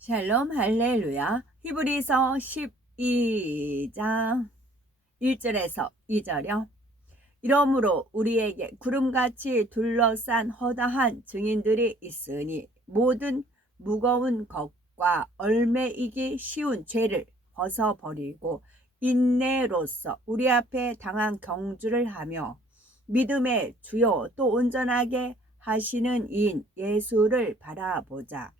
샬롬 할렐루야. 히브리서 12장 1절에서 2절이요. 이러므로 우리에게 구름같이 둘러싼 허다한 증인들이 있으니 모든 무거운 것과 얼매이기 쉬운 죄를 벗어버리고 인내로써 우리 앞에 당한 경주를 하며 믿음의 주요 또 온전하게 하시는 이인 예수를 바라보자.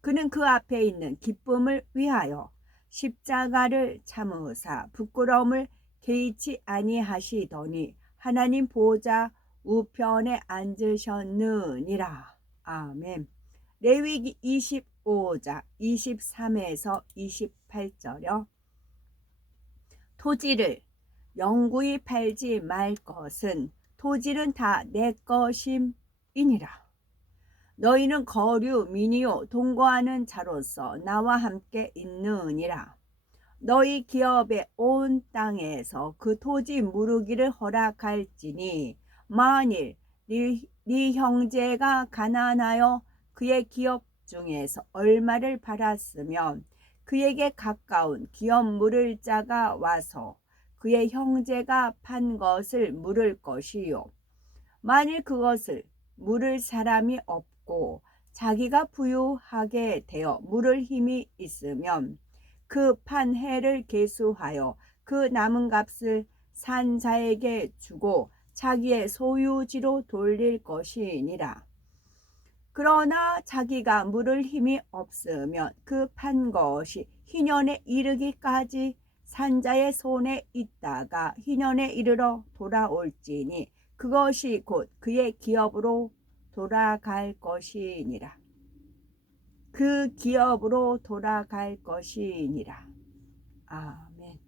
그는 그 앞에 있는 기쁨을 위하여 십자가를 참으사 부끄러움을 개의치 아니하시더니 하나님 보좌 우편에 앉으셨느니라. 아멘. 레위기 25장 23에서 28절요. 토지를 영구히 팔지 말 것은 토지는 다 내 것임이니라. 너희는 거류 민이요 동거하는 자로서 나와 함께 있느니라. 너희 기업의 온 땅에서 그 토지 무르기를 허락할지니 만일 네 형제가 가난하여 그의 기업 중에서 얼마를 팔았으면 그에게 가까운 기업 물을 자가 와서 그의 형제가 판 것을 물을 것이요 만일 그것을 물을 사람이 없고 자기가 부유하게 되어 물을 힘이 있으면 그 판 해를 계수하여 그 남은 값을 산 자에게 주고 자기의 소유지로 돌릴 것이니라. 그러나 자기가 물을 힘이 없으면 그 판 것이 희년에 이르기까지 산자의 손에 있다가 희년에 이르러 돌아올지니 그것이 곧 그의 기업으로 돌아갈 것이니라. 그 기업으로 돌아갈 것이니라. 아멘.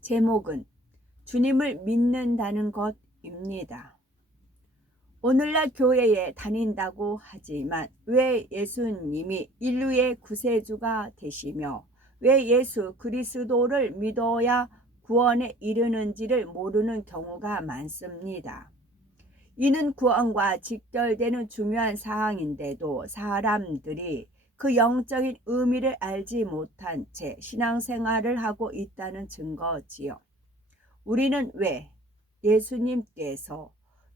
제목은 주님을 믿는다는 것입니다. 오늘날 교회에 다닌다고 하지만 왜 예수님이 인류의 구세주가 되시며 왜 예수 그리스도를 믿어야 구원에 이르는지를 모르는 경우가 많습니다. 이는 구원과 직결되는 중요한 사항인데도 사람들이 그 영적인 의미를 알지 못한 채 신앙생활을 하고 있다는 증거지요. 우리는 왜 예수님께서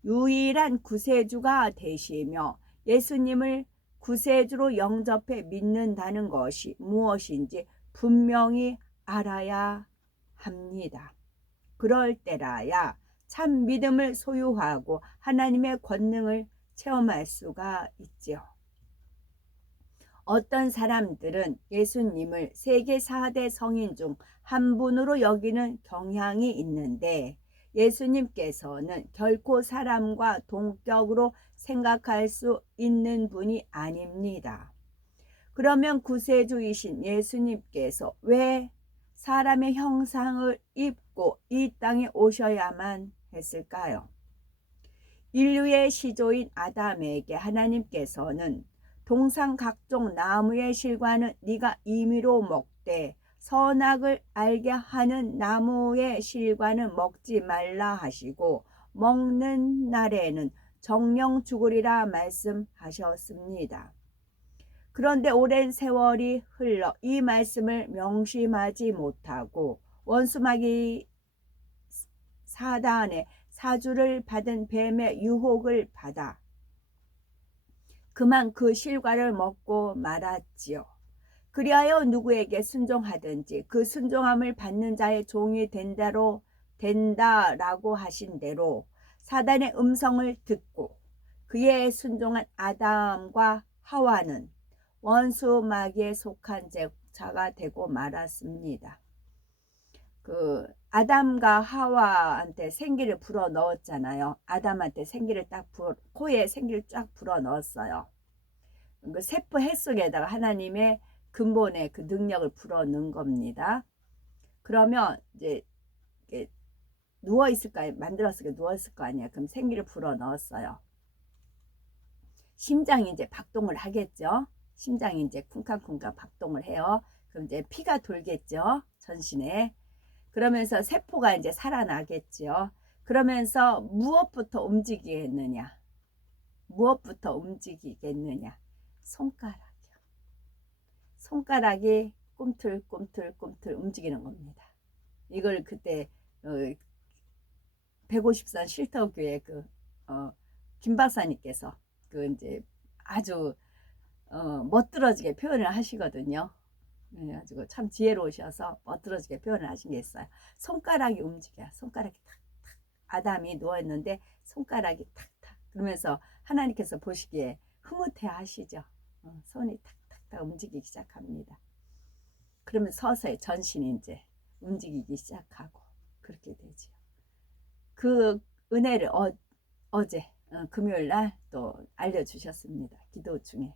유일한 구세주가 되시며 예수님을 구세주로 영접해 믿는다는 것이 무엇인지 분명히 알아야 합니다. 그럴 때라야 참 믿음을 소유하고 하나님의 권능을 체험할 수가 있지요. 어떤 사람들은 예수님을 세계 4대 성인 중 한 분으로 여기는 경향이 있는데 예수님께서는 결코 사람과 동격으로 생각할 수 있는 분이 아닙니다. 그러면 구세주이신 예수님께서 왜 사람의 형상을 입고 이 땅에 오셔야만 했을까요? 인류의 시조인 아담에게 하나님께서는 동상 각종 나무의 실과는 네가 임의로 먹되 선악을 알게 하는 나무의 실과는 먹지 말라 하시고 먹는 날에는 정령 죽으리라 말씀하셨습니다. 그런데 오랜 세월이 흘러 이 말씀을 명심하지 못하고 원수마귀 사단의 사주를 받은 뱀의 유혹을 받아 그만 그 실과를 먹고 말았지요. 그리하여 누구에게 순종하든지 그 순종함을 받는 자의 종이 된다라고 하신 대로 사단의 음성을 듣고 그의 순종한 아담과 하와는 원수 마귀에 속한 자가 되고 말았습니다. 아담과 하와한테 생기를 불어 넣었잖아요. 아담한테 생기를 코에 생기를 쫙 불어 넣었어요. 그 세포 핵 속에다가 하나님의 근본의 그 능력을 불어 넣은 겁니다. 그러면 이제 누워 있을까요? 만들었으니까 누워 있을 거 아니야. 그럼 생기를 불어 넣었어요. 심장이 이제 박동을 하겠죠. 심장이 이제 쿵쾅쿵쾅 박동을 해요. 그럼 이제 피가 돌겠죠. 전신에. 그러면서 세포가 이제 살아나겠죠. 그러면서 무엇부터 움직이겠느냐? 무엇부터 움직이겠느냐? 손가락이요. 손가락이 꿈틀꿈틀꿈틀 움직이는 겁니다. 이걸 그때 150선 쉴터교회 김 박사님께서 이제 아주 멋들어지게 표현을 하시거든요. 그래가지고 참 지혜로우셔서 멋들어지게 표현을 하신 게 있어요. 손가락이 움직여요. 손가락이 탁탁. 아담이 누워있는데 손가락이 탁탁. 그러면서 하나님께서 보시기에 흐뭇해 하시죠. 손이 탁탁탁 움직이기 시작합니다. 그러면 서서히 전신이 이제 움직이기 시작하고 그렇게 되죠. 그 은혜를 어제 금요일 날 또 알려주셨습니다. 기도 중에.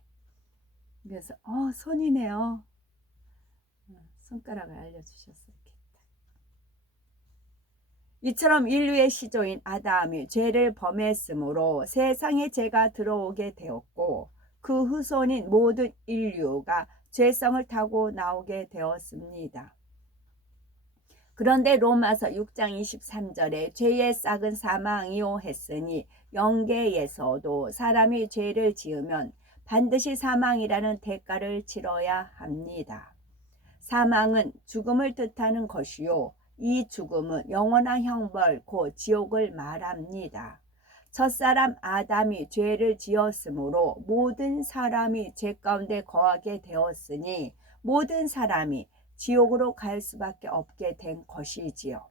그래서 손이네요. 손가락을 알려주셨어요. 이처럼 인류의 시조인 아담이 죄를 범했으므로 세상에 죄가 들어오게 되었고 그 후손인 모든 인류가 죄성을 타고 나오게 되었습니다. 그런데 로마서 6장 23절에 죄의 싹은 사망이요 했으니 영계에서도 사람이 죄를 지으면 반드시 사망이라는 대가를 치러야 합니다. 사망은 죽음을 뜻하는 것이요 이 죽음은 영원한 형벌 곧 지옥을 말합니다. 첫사람 아담이 죄를 지었으므로 모든 사람이 죄 가운데 거하게 되었으니 모든 사람이 지옥으로 갈 수밖에 없게 된 것이지요.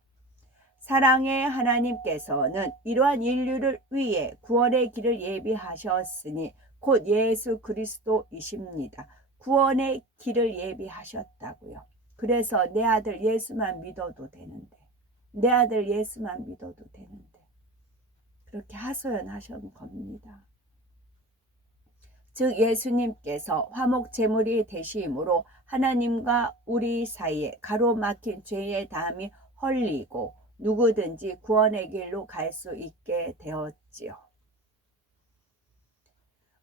사랑의 하나님께서는 이러한 인류를 위해 구원의 길을 예비하셨으니 곧 예수 그리스도이십니다. 구원의 길을 예비하셨다고요. 그래서 내 아들 예수만 믿어도 되는데, 내 아들 예수만 믿어도 되는데 그렇게 하소연하신 겁니다. 즉 예수님께서 화목 제물이 되심으로 하나님과 우리 사이에 가로막힌 죄의 담이 헐리고 누구든지 구원의 길로 갈 수 있게 되었지요.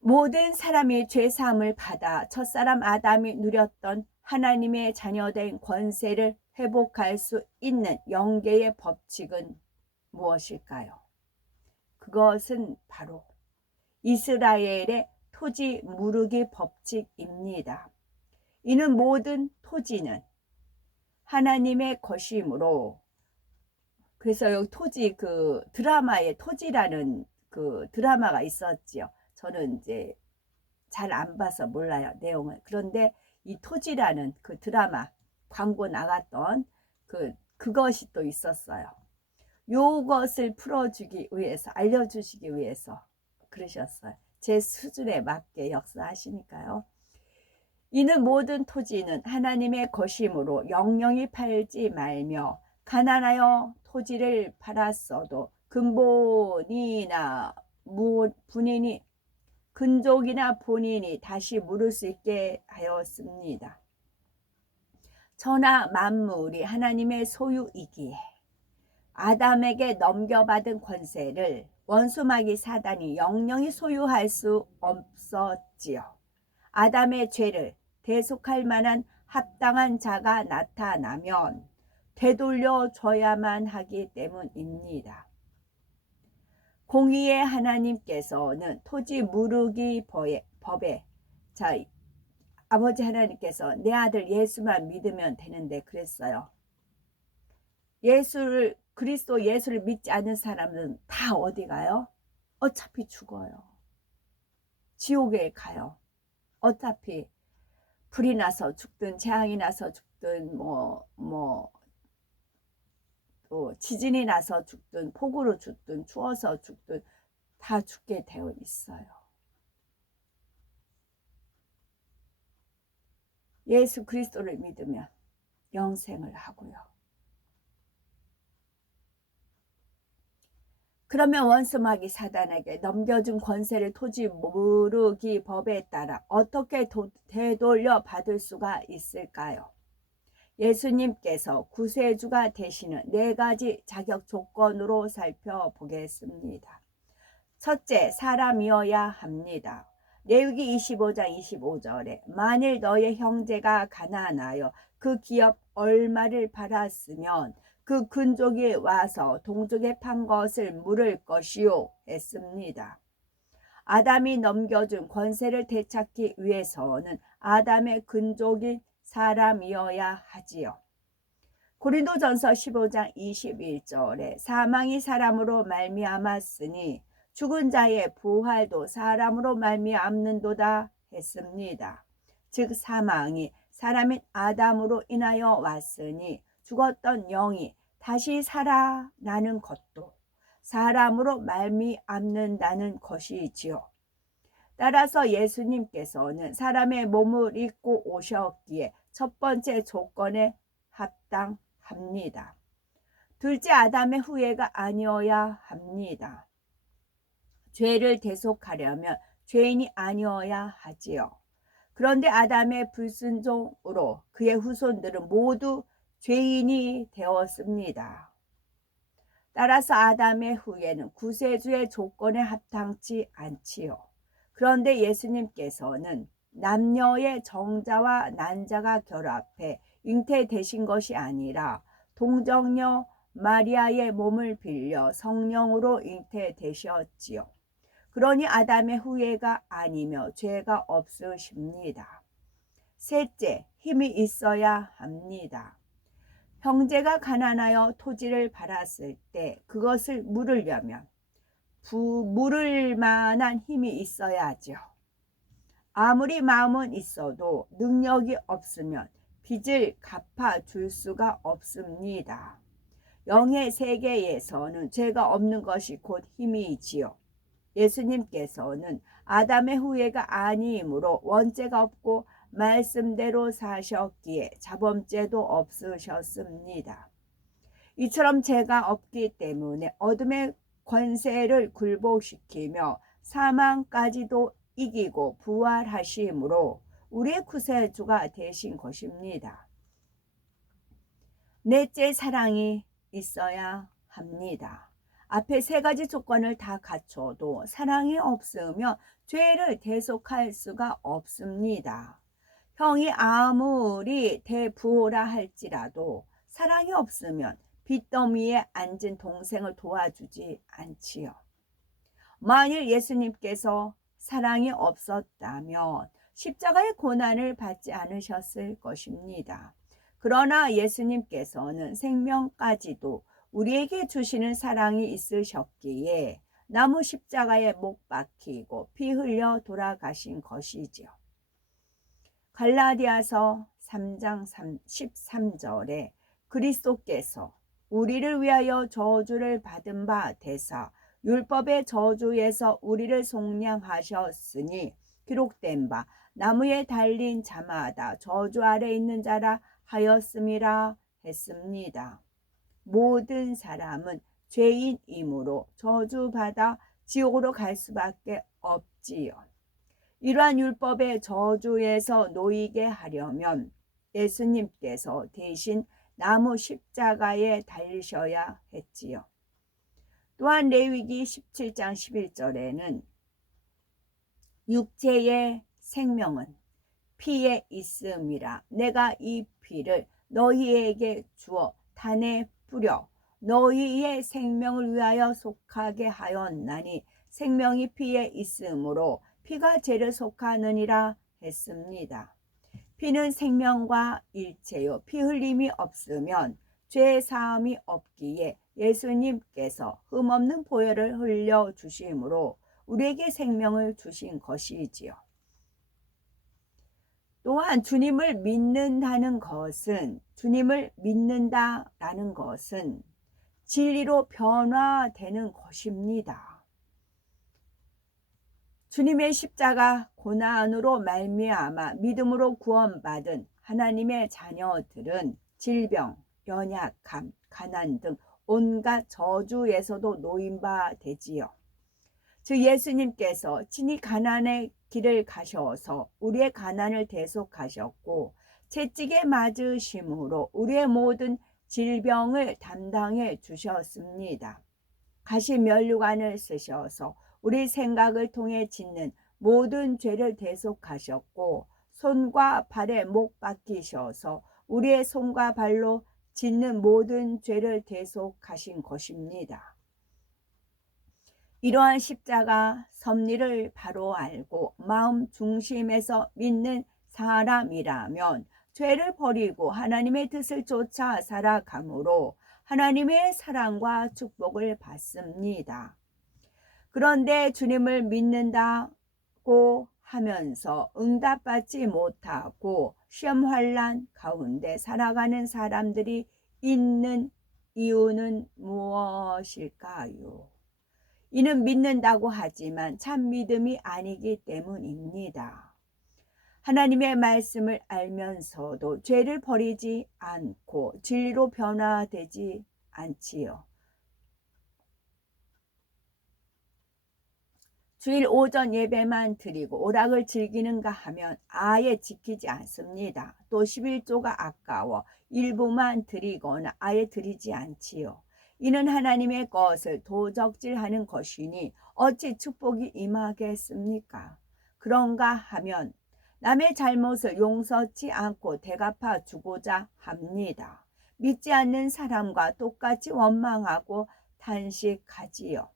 모든 사람이 죄사함을 받아 첫사람 아담이 누렸던 하나님의 자녀된 권세를 회복할 수 있는 영계의 법칙은 무엇일까요? 그것은 바로 이스라엘의 토지 무르기 법칙입니다. 이는 모든 토지는 하나님의 것이므로, 그래서 여기 토지 드라마에 토지라는 드라마가 있었지요. 저는 이제 잘 안 봐서 몰라요, 내용을. 그런데 이 토지라는 드라마 광고 나갔던 그것이 또 있었어요. 요것을 풀어주기 위해서, 알려주시기 위해서 그러셨어요. 제 수준에 맞게 역사하시니까요. 이는 모든 토지는 하나님의 것이므로 영영이 팔지 말며 가난하여 토지를 팔았어도 근본이나 분인이 근족이나 본인이 다시 물을 수 있게 하였습니다. 천하 만물이 하나님의 소유이기에 아담에게 넘겨받은 권세를 원수마귀 사단이 영영이 소유할 수 없었지요. 아담의 죄를 대속할 만한 합당한 자가 나타나면 되돌려 줘야만 하기 때문입니다. 공의의 하나님께서는 토지 무르기 법에 아버지 하나님께서 내 아들 예수만 믿으면 되는데 그랬어요. 그리스도 예수를 믿지 않는 사람은 다 어디 가요? 어차피 죽어요. 지옥에 가요. 어차피 불이 나서 죽든 재앙이 나서 죽든 또 지진이 나서 죽든 폭우로 죽든 추워서 죽든 다 죽게 되어 있어요. 예수 그리스도를 믿으면 영생을 하고요. 그러면 원수마귀 사단에게 넘겨준 권세를 토지 무르기 법에 따라 어떻게 되돌려 받을 수가 있을까요? 예수님께서 구세주가 되시는 4가지 자격 조건으로 살펴보겠습니다. 첫째, 사람이어야 합니다. 레위기 25장 25절에 만일 너의 형제가 가난하여 그 기업 얼마를 팔았으면 그 근족이 와서 동족에 판 것을 물을 것이요 했습니다. 아담이 넘겨준 권세를 되찾기 위해서는 아담의 근족인 사람이어야 하지요. 고린도전서 15장 21절에 사망이 사람으로 말미암았으니 죽은 자의 부활도 사람으로 말미암는도다 했습니다. 즉 사망이 사람인 아담으로 인하여 왔으니 죽었던 영이 다시 살아나는 것도 사람으로 말미암는다는 것이지요. 따라서 예수님께서는 사람의 몸을 입고 오셨기에 첫 번째 조건에 합당합니다. 둘째 아담의 후예가 아니어야 합니다. 죄를 대속하려면 죄인이 아니어야 하지요. 그런데 아담의 불순종으로 그의 후손들은 모두 죄인이 되었습니다. 따라서 아담의 후예는 구세주의 조건에 합당치 않지요. 그런데 예수님께서는 남녀의 정자와 난자가 결합해 잉태되신 것이 아니라 동정녀 마리아의 몸을 빌려 성령으로 잉태되셨지요. 그러니 아담의 후예가 아니며 죄가 없으십니다. 셋째, 힘이 있어야 합니다. 형제가 가난하여 토지를 팔았을 때 그것을 물으려면 물을 만한 힘이 있어야죠. 아무리 마음은 있어도 능력이 없으면 빚을 갚아줄 수가 없습니다. 영의 세계에서는 죄가 없는 것이 곧 힘이지요. 예수님께서는 아담의 후예가 아니므로 원죄가 없고 말씀대로 사셨기에 자범죄도 없으셨습니다. 이처럼 죄가 없기 때문에 어둠의 권세를 굴복시키며 사망까지도 이기고 부활하심으로 우리의 구세주가 되신 것입니다. 넷째, 사랑이 있어야 합니다. 앞에 세 가지 조건을 다 갖춰도 사랑이 없으면 죄를 대속할 수가 없습니다. 형이 아무리 대부호라 할지라도 사랑이 없으면 빚더미에 앉은 동생을 도와주지 않지요. 만일 예수님께서 사랑이 없었다면 십자가의 고난을 받지 않으셨을 것입니다. 그러나 예수님께서는 생명까지도 우리에게 주시는 사랑이 있으셨기에 나무 십자가에 못 박히고 피 흘려 돌아가신 것이지요. 갈라디아서 3장 13절에 그리스도께서 우리를 위하여 저주를 받은 바 되사 율법의 저주에서 우리를 속량하셨으니 기록된 바 나무에 달린 자마다 저주 아래 있는 자라 하였음이라 했습니다. 모든 사람은 죄인이므로 저주받아 지옥으로 갈 수밖에 없지요. 이러한 율법의 저주에서 놓이게 하려면 예수님께서 대신 나무 십자가에 달리셔야 했지요. 또한 레위기 17장 11절에는 육체의 생명은 피에 있음이라 내가 이 피를 너희에게 주어 단에 뿌려 너희의 생명을 위하여 속하게 하였나니 생명이 피에 있으므로 피가 죄를 속하느니라 했습니다. 피는 생명과 일체요. 피 흘림이 없으면 죄 사함이 없기에 예수님께서 흠없는 보혈을 흘려 주심으로 우리에게 생명을 주신 것이지요. 또한 주님을 믿는다는 것은 진리로 변화되는 것입니다. 주님의 십자가 고난으로 말미암아 믿음으로 구원받은 하나님의 자녀들은 질병, 연약함, 가난 등 온갖 저주에서도 놓인 바 되지요. 즉 예수님께서 친히 가난의 길을 가셔서 우리의 가난을 대속하셨고 채찍에 맞으심으로 우리의 모든 질병을 담당해 주셨습니다. 가시 면류관을 쓰셔서 우리 생각을 통해 짓는 모든 죄를 대속하셨고 손과 발에 못 박히셔서 우리의 손과 발로 짓는 모든 죄를 대속하신 것입니다. 이러한 십자가 섭리를 바로 알고 마음 중심에서 믿는 사람이라면 죄를 버리고 하나님의 뜻을 쫓아 살아감으로 하나님의 사랑과 축복을 받습니다. 그런데 주님을 믿는다고 하면서 응답받지 못하고 시험 환난 가운데 살아가는 사람들이 있는 이유는 무엇일까요? 이는 믿는다고 하지만 참 믿음이 아니기 때문입니다. 하나님의 말씀을 알면서도 죄를 버리지 않고 진리로 변화되지 않지요. 주일 오전 예배만 드리고 오락을 즐기는가 하면 아예 지키지 않습니다. 또 11조가 아까워 일부만 드리거나 아예 드리지 않지요. 이는 하나님의 것을 도적질하는 것이니 어찌 축복이 임하겠습니까? 그런가 하면 남의 잘못을 용서치 않고 대갚아 주고자 합니다. 믿지 않는 사람과 똑같이 원망하고 탄식하지요.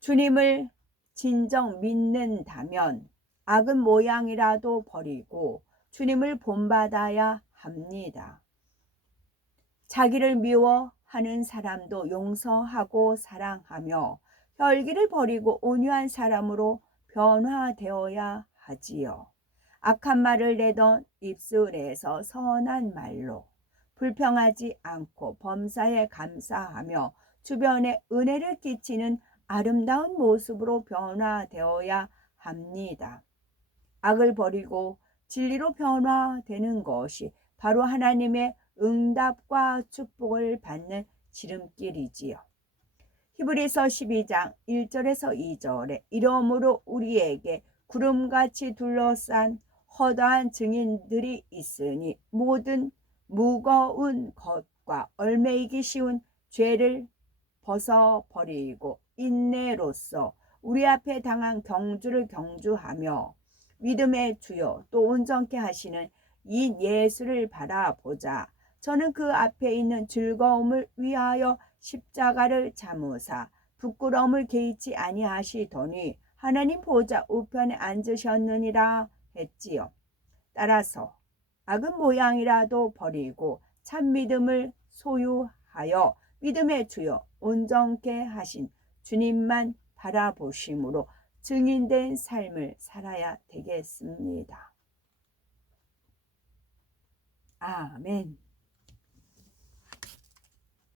주님을 진정 믿는다면 악은 모양이라도 버리고 주님을 본받아야 합니다. 자기를 미워하는 사람도 용서하고 사랑하며 혈기를 버리고 온유한 사람으로 변화되어야 하지요. 악한 말을 내던 입술에서 선한 말로 불평하지 않고 범사에 감사하며 주변에 은혜를 끼치는 아름다운 모습으로 변화되어야 합니다. 악을 버리고 진리로 변화되는 것이 바로 하나님의 응답과 축복을 받는 지름길이지요. 히브리서 12장 1절에서 2절에 이러므로 우리에게 구름같이 둘러싼 허다한 증인들이 있으니 모든 무거운 것과 얽매이기 쉬운 죄를 벗어버리고 인내로써 우리 앞에 당한 경주를 경주하며 믿음의 주요 또 온전케 하시는 이 예수를 바라보자. 저는 그 앞에 있는 즐거움을 위하여 십자가를 자무사 부끄러움을 개의치 아니하시더니 하나님 보좌 우편에 앉으셨느니라 했지요. 따라서 악은 모양이라도 버리고 참 믿음을 소유하여 믿음의 주요 온전케 하신 주님만 바라보심으로 증인된 삶을 살아야 되겠습니다. 아멘.